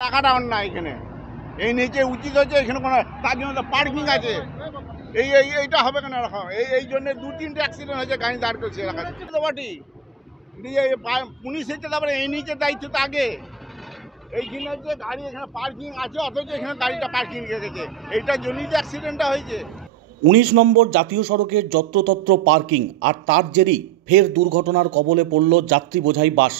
টাকাটা অন্যায় এখানে। এই নিচে উচিত হচ্ছে এখানে কোনো তার জন্য পার্কিং আছে। এইটা হবে কেন এরকম? এই জন্য 2-3টে অ্যাক্সিডেন্ট হয়েছে গাড়ি দাঁড় করছে এলাকায়। তো বটেই। দিয়ে পুলিশ এসে তারপরে এই নিচে দায়িত্ব তো আগে। এইখানে হচ্ছে গাড়ি এখানে পার্কিং আছে অথচ এখানে গাড়িটা পার্কিং রেখেছে। এইটার জন্যই যে অ্যাক্সিডেন্টটা হয়েছে। ১৯ নম্বর জাতীয় সড়কের যত্রতত্র পার্কিং আর তার জেরেই ফের দুর্ঘটনার কবলে পড়ল যাত্রী বোঝাই বাস।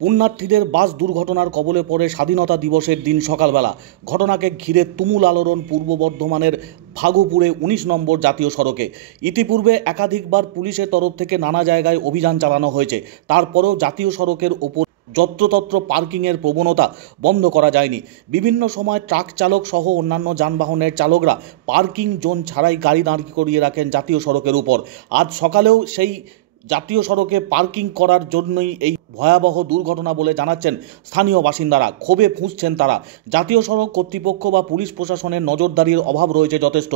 পুণ্যার্থীদের বাস দুর্ঘটনার কবলে পড়ে স্বাধীনতা দিবসের দিন সকালবেলা। ঘটনাকে ঘিরে তুমুল আলোড়ন পূর্ব বর্ধমানের ফাগুপুরে ১৯ নম্বর জাতীয় সড়কে। ইতিপূর্বে একাধিকবার পুলিশের তরফ থেকে নানা জায়গায় অভিযান চালানো হয়েছে, তারপরেও জাতীয় সড়কের ওপর যত্রতত্র পার্কিংয়ের প্রবণতা বন্ধ করা যায়নি। বিভিন্ন সময় ট্রাক চালক সহ অন্যান্য যানবাহনের চালকরা পার্কিং জোন ছাড়াই গাড়ি দাঁড় করিয়ে রাখেন জাতীয় সড়কের উপর। আজ সকালেও সেই জাতীয় সড়কে পার্কিং করার জন্যই এই ভয়াবহ দুর্ঘটনা বলে জানাচ্ছেন স্থানীয় বাসিন্দারা। ক্ষোভে ফুঁসছেন তারা। জাতীয় সড়ক কর্তৃপক্ষ বা পুলিশ প্রশাসনের নজরদারির অভাব রয়েছে যথেষ্ট।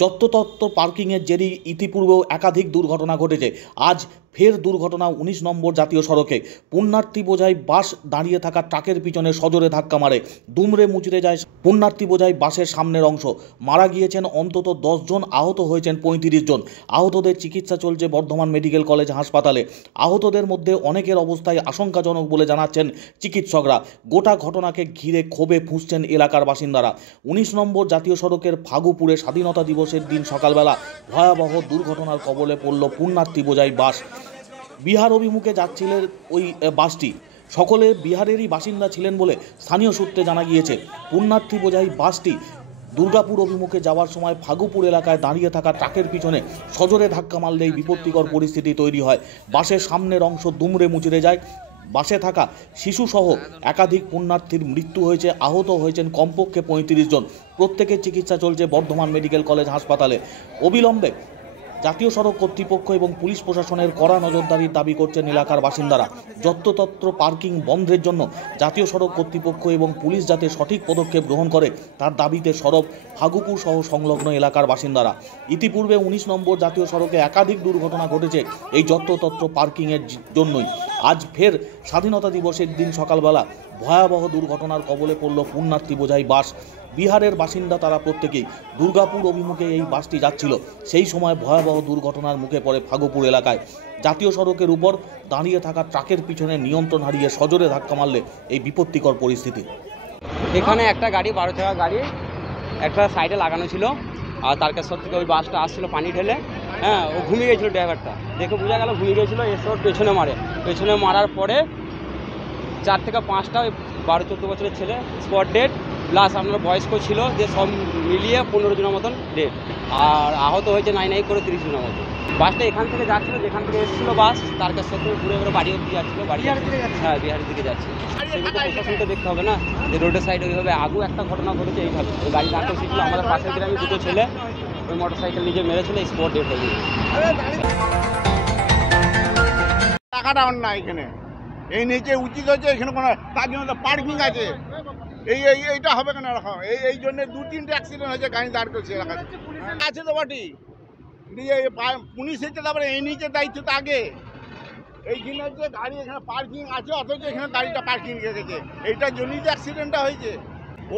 যত্রতত্র পার্কিংয়ের জেরেই ইতিপূর্বেও একাধিক দুর্ঘটনা ঘটেছে। আজ ফের দুর্ঘটনা ১৯ নম্বর জাতীয় সড়কে। পুণ্যার্থী বোঝাই বাস দাঁড়িয়ে থাকা ট্রাকের পিছনে সজোরে ধাক্কা মারে। দুমড়ে মুচড়ে যায় পুণ্যার্থী বোঝাই বাসের সামনের অংশ। মারা গিয়েছেন অন্তত 10 জন, আহত হয়েছেন ৩৫ জন। আহতদের চিকিৎসা চলছে বর্ধমান মেডিকেল কলেজ হাসপাতালে। আহতদের মধ্যে অনেকের অবস্থায় আশঙ্কাজনক বলে জানাচ্ছেন চিকিৎসকরা। গোটা ঘটনাকে ঘিরে ক্ষোভে ফুঁসছেন এলাকার বাসিন্দারা। ১৯ নম্বর জাতীয় সড়কের ফাগুপুরে স্বাধীনতা দিবসের দিন সকালবেলা ভয়াবহ দুর্ঘটনার কবলে পড়ল পুণ্যার্থী বোঝাই বাস। বিহার অভিমুখে যাচ্ছিলেন ওই বাসটি। সকলে বিহারেরই বাসিন্দা ছিলেন বলে স্থানীয় সূত্রে জানা গিয়েছে। পুণ্যার্থী বোঝাই বাসটি দুর্গাপুর অভিমুখে যাওয়ার সময় ফাগুপুর এলাকায় দাঁড়িয়ে থাকা ট্রাকের পিছনে সজোরে ধাক্কা মারলেই বিপত্তিকর পরিস্থিতি তৈরি হয়। বাসের সামনের অংশ দুমড়ে মুচড়ে যায়। বাসে থাকা শিশুসহ একাধিক পুণ্যার্থীর মৃত্যু হয়েছে, আহত হয়েছেন কমপক্ষে ৩৫ জন। প্রত্যেকের চিকিৎসা চলছে বর্ধমান মেডিকেল কলেজ হাসপাতালে। অবিলম্বে জাতীয় সড়ক কর্তৃপক্ষ এবং পুলিশ প্রশাসনের কড়া নজরদারির দাবি করছেন এলাকার বাসিন্দারা। যত্রতত্র পার্কিং বন্ধের জন্য জাতীয় সড়ক কর্তৃপক্ষ এবং পুলিশ যাতে সঠিক পদক্ষেপ গ্রহণ করে তার দাবিতে সরব ফাগুপুর সহ সংলগ্ন এলাকার বাসিন্দারা। ইতিপূর্বে ১৯ নম্বর জাতীয় সড়কে একাধিক দুর্ঘটনা ঘটেছে এই যত্রতত্র পার্কিংয়ের জন্যই। আজ ফের স্বাধীনতা দিবসের দিন সকালবেলা ভয়াবহ দুর্ঘটনার কবলে পড়ল পুণ্যার্থী বোঝাই বাস। বিহারের বাসিন্দা তারা প্রত্যেকেই। দুর্গাপুর অভিমুখে এই বাসটি যাচ্ছিল, সেই সময় ভয়াবহ দুর্ঘটনার মুখে পড়ে ফাগুপুর এলাকায়। জাতীয় সড়কের উপর দাঁড়িয়ে থাকা ট্রাকের পিছনে নিয়ন্ত্রণ হারিয়ে সজোরে ধাক্কা মারলে এই বিপত্তিকর পরিস্থিতি। এখানে একটা গাড়ি 12 চাকা গাড়ি একটা সাইডে লাগানো ছিল, আর তারকেশ্বর থেকে ওই বাসটা আসছিল পানি ঢেলে। হ্যাঁ, ও ঘুমিয়ে গেছিলো ড্রাইভারটা, দেখে বোঝা গেল ঘুমিয়ে গেছিলো। এসে ওর পেছনে মারার পরে 4 থেকে 5টা ওই 12-14 বছরের ছেলে স্পট ডেড, প্লাস আপনার বয়স্ক ছিল, যে সব মিলিয়ে 15 জনের মতন ডেড, আর আহত হয়েছে নাই করে 30 জনের মতো। বাসটা এখান থেকে যাচ্ছিল, যেখান থেকে এসেছিলো বাস তারকেশ্বর থেকে ঘুরে ঘুরে বাড়ি অব্দি যাচ্ছিলো। হ্যাঁ, বিহারের দিকে যাচ্ছে। সেগুলো তো প্রশাসনকে দেখতে হবে না, যে রোডের সাইডে ওইভাবে আগেও একটা ঘটনা ঘটেছে এইভাবে। ওই গাড়ি দাঁড় করেছিল আমাদের পাশের গ্রামে, 2টো ছেলে ওই মোটরসাইকেল নিজে মেরেছিল, স্পট ডেড হয়ে গেছে। টাকাটা অন্যায় এখানে। এই নিচে উচিত হচ্ছে এখানে কোনো তার জন্য পার্কিং আছে। এইটা হবে কেন এরকম? এই জন্য 2-3টে অ্যাক্সিডেন্ট হয়েছে গাড়ি দাঁড় করছে এলাকায়। আছে তো বটেই। দিয়ে পুলিশ এসে তারপরে এই নিচে দায়িত্ব তো আগে। এইখানে হচ্ছে গাড়ি এখানে পার্কিং আছে অথচ এখানে গাড়িটা পার্কিং রেখেছে। এইটার জন্যই যে অ্যাক্সিডেন্টটা হয়েছে।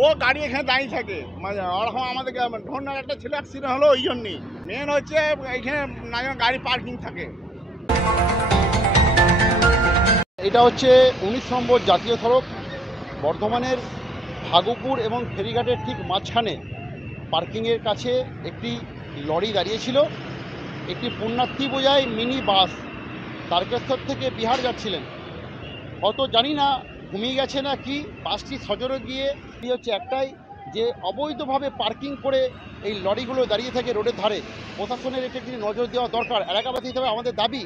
ও গাড়ি এখানে দাঁড়িয়ে থাকে, মানে ওরকম আমাদের ধরুন একটা ছেলে অ্যাক্সিডেন্ট হলো ওই জন্যই। মেন হচ্ছে এইখানে না গাড়ি পার্কিং থাকে। এটা হচ্ছে ১৯ নম্বর জাতীয় সড়ক, বর্ধমানের ফাগুপুর এবং ফেরিঘাটের ঠিক মাঝখানে পার্কিংয়ের কাছে একটি লরি দাঁড়িয়েছিল। একটি পুণ্যার্থী বোঝাই মিনি বাস তারকেশ্বর থেকে বিহার যাচ্ছিলেন। হয়তো জানি না ঘুমিয়ে গেছে না কি, বাসটি সজোরে গিয়ে হচ্ছে একটাই, যে অবৈধভাবে পার্কিং করে এই লরিগুলো দাঁড়িয়ে থাকে রোডের ধারে। প্রশাসনের একটি নজর দেওয়া দরকার। এলাকাবাসী হিসেবে আমাদের দাবি